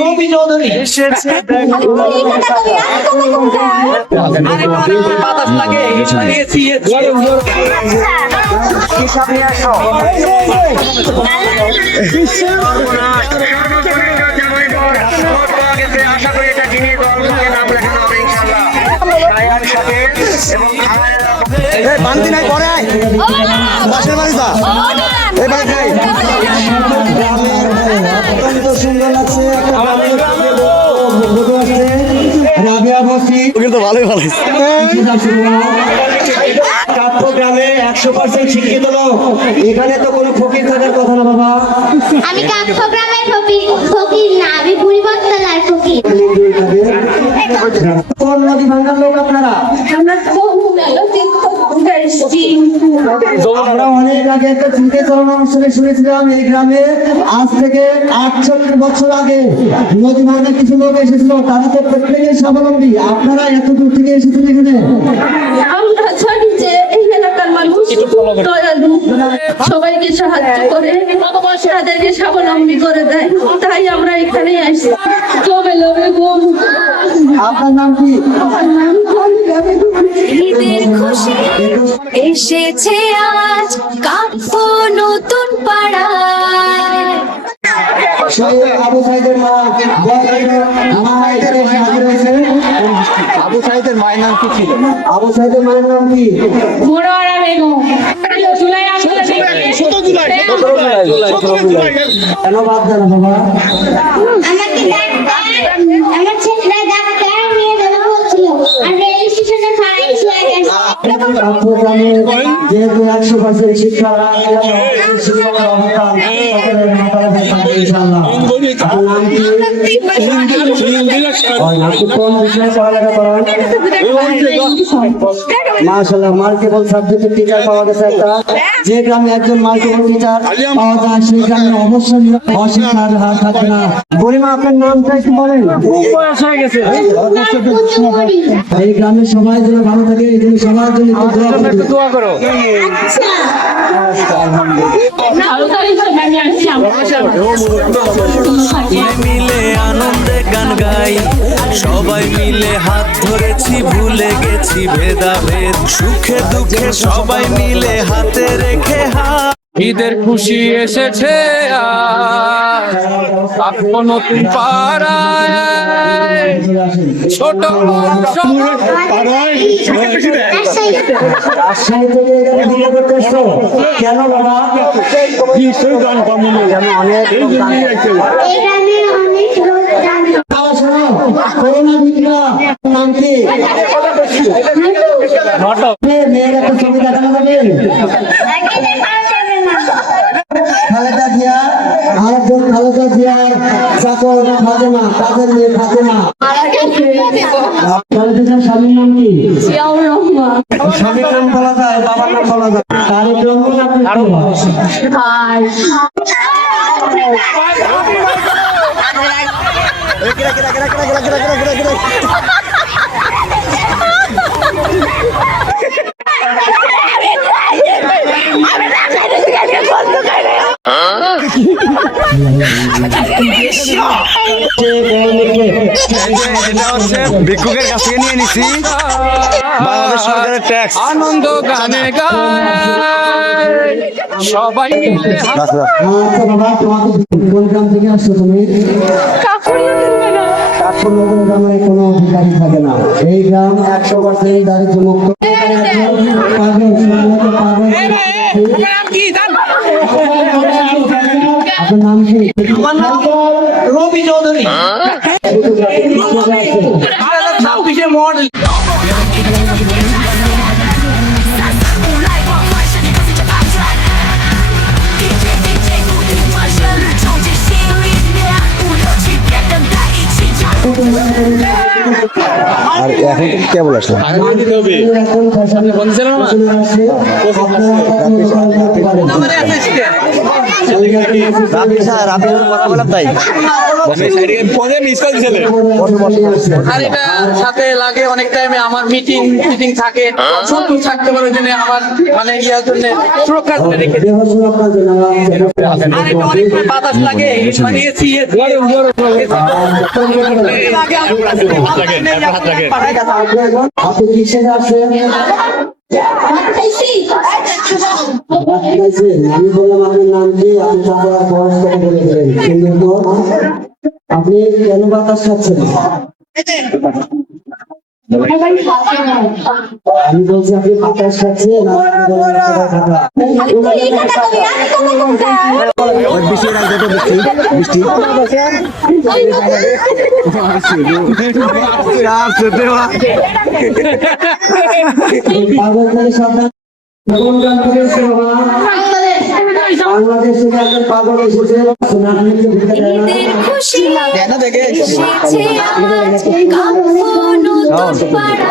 রবি চৌধুরী এসেছে বাতাস লাগে আশা করি এটা যিনি নাম লেখানো হবে ইনশাআল্লাহ বান্তি নাই পরে বাসের বাড়ি যা এই ভাই ভাই অত্যন্ত সুন্দর লাগছে রাবিয়া বসি কিন্তু ভালোই ভালো গ্রামে 100% শিক্ষিত লোক এখানে তো কোনো ফকির থাকার কথা না বাবা আমি গ্রামের ফকির না আমি পরিবর্তনের ফকির কোন নদী ভাঙার লোক আপনারা আমরা অনেক আগে একটা চিন্তা চলনা অনুষ্ঠানে শুনেছিলাম এই গ্রামে আজ থেকে 68 বছর আগে নদী ভাঙার কিছু লোক এসেছিল তারা তো প্রত্যেকেই স্বাবলম্বী আপনারা এত দূর থেকে এসেছেন এখানে আমরা জানি যে এই এলাকার মানুষ দয়ালু সবাইকে সাহায্য করে তাদেরকে স্বাবলম্বী করে দেয় তাই আমরা এখানে আসি আপনার নাম কি ঈদের খুশি এসেছে আজ কাব্য নতুন পাড়ায় আবু সাইদের মা আবু সাইদের মায়ের নাম কি ছিল আবু সাইদের মায়ের নাম কি কেন বাদ দেন বাবা আমাকে আমার ছেলেরা ডাক্তার নিয়ে যাবে বলছিল আর রেল স্টেশনে খারাপ হয়ে গেছে যেহেতু 100% শিক্ষা শিক্ষকের অবদান সকলের মাথায় থাকবে ইনশাআল্লাহ আপনার নাম কি আপনি কোন বিষয়ে পড়ালেখা করেন মাশাআল্লাহ মাল্টিপল সাবজেক্টের টিচার পাওয়া গেছে একটা যে গ্রামে একজন মাল্টিপল টিচার পাওয়া যায় সেই গ্রামে অবশ্যই অশিক্ষার হার থাকবে না গরিমা আপনার নামটা একটু বলেন এই গ্রামের সবাই যেন ভালো থাকে এই জন্য সবার জন্য দোয়া করো মিলে আনন্দে গান গাই সবাই মিলে হাত ধরেছি ভুলে গেছি ভেদাভেদ সুখে দুঃখে সবাই মিলে হাতে রেখে হাত ঈদের খুশি এসেছে নতুন পাড়ায় ছোট কেন বাবা করোনা বিক্রা নাম কি মেয়ের একটা ছবি দেখানো যাবে খালেদা জিয়া আরেকজন খালেদা জিয়ার চাকর ফাতেমা তাদের মেয়ে ফাতেমা খালেদা জিয়ার স্বামীর নাম কি স্বামীর নাম বলা যায় বাবার নাম বলা যায় তারেক ভিক্ষুকের কাছ থেকে নিয়ে নিছি বাংলাদেশ সরকারের ট্যাক্স আনন্দ গানে গায় সবাই আচ্ছা বাবা তোমাকে কোন গ্রাম থেকে আসছো তুমি কাকুর নতুন গ্রামে কোনো অধিকারী থাকে না এই গ্রাম 100% দারিদ্র মুক্ত আপনার নাম কি আমার নাম রবি চৌধুরী 2026 মডেল আর এখন কেবল আসলে রাবি কথা বললাম তাই আর এটা সাথে লাগে অনেক টাইমে আমার মিটিং থাকে সব থাকতে পারে ওই জন্য আমার মানে ইয়ার জন্য সুরক্ষার জন্য রেখে দিই। আর এটা অনেক বাতাস লাগে মানে এসি আপনি কিসে আসেন? আমি বললাম আপনার নাম কি, আপনি তারপর বয়স কত বলেছিলেন, কিন্তু আপনি কেন বাতাস খাচ্ছেন? আমি বলছি আপনি বাতাস খাচ্ছেন, পাগল থেকে সাবধান। কোন গান থেকে এসেছে বাবা? বাংলাদেশ থেকে একজন পাগল এসেছে, সোনার নৃত্য দেখতে দেয় না। খুশি এসেছে আজ কাপ্পন নতুন পাড়া